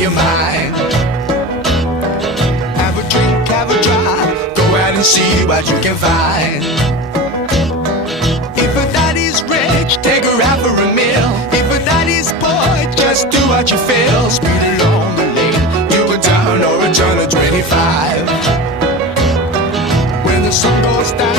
your mind. Have a drink, have a drive, go out and see what you can find. If a daddy's rich, take her out for a meal. If a daddy's poor, just do what you feel. Speed along the lane, do a turn or a turn of 25. When the sun goes down,